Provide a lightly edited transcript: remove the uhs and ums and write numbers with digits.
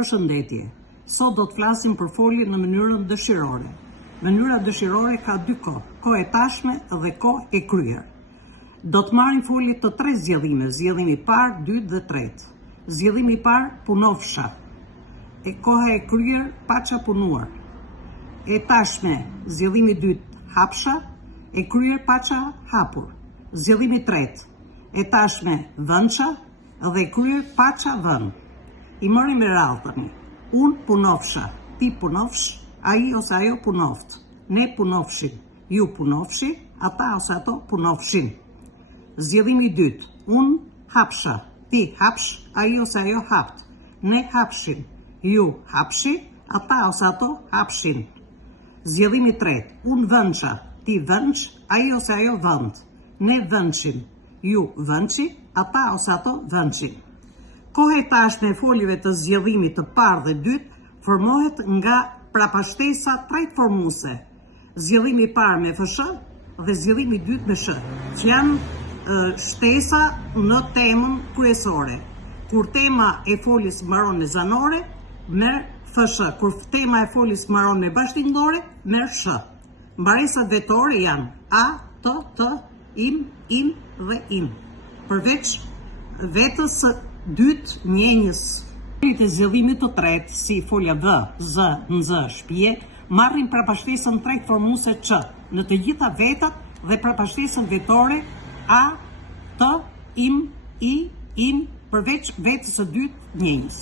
Përshëndetje. Sot do të flasim për folje në mënyrën dëshirore. Mënyra dëshirore ka dy kohë, kohë e tashme dhe kohë e kryer. Do të marrim folje të 3 zgjedhime, zgjedhimi i parë, dytë dhe tretë. Zgjedhimi i parë, punofsha. E koha e kryer, paça punuar. E tashme, zgjedhimi i dytë, hapsha. E kryer, paça hapur. Zgjedhimi i tretë, e tashme, vëndsha dhe e kryer, paça vën. I mëri me radhë tani. Unë punofsha, ti punofsh, ai ose ajo punoft. Ne punofshim, ju punofshi, ata ose ato punofshin. Zgjedhimi i dytë, unë hapsha, ti hapsh, ai ose ajo hapt. Ne hapshim, ju hapshi, ata ose ato hapshin. Zgjedhimi i tretë, unë vëndsha, ti vëndsh, ai ose ajo vënd. Ne vëndshim, ju vëndshi, ata ose ato vëndshin. Koha e tashme e foljeve të zgjedhimit të parë dhe dytë formohet nga prapashtesa trajtformuese. Zgjedhimi i parë me FSH dhe zgjedhimi i dytë me SH, që janë shtesa në temën kryesore. Kur tema e foljes mbaron me zanore, merr FSH. Kur tema e foljes mbaron me bashkëtingëllore, merr SH. Mbaresat vetore janë a, t, im dhe im. Përveç vetës së dytë njenjës. Foljet e zgjedhimit të tretë, si folja v, z, nz, shpije, marrin prapashtesën trajtformuese ç në të gjitha vetat dhe prapashtesën vetore a, t, im, i, im, përveç vetës së dytë njenjës.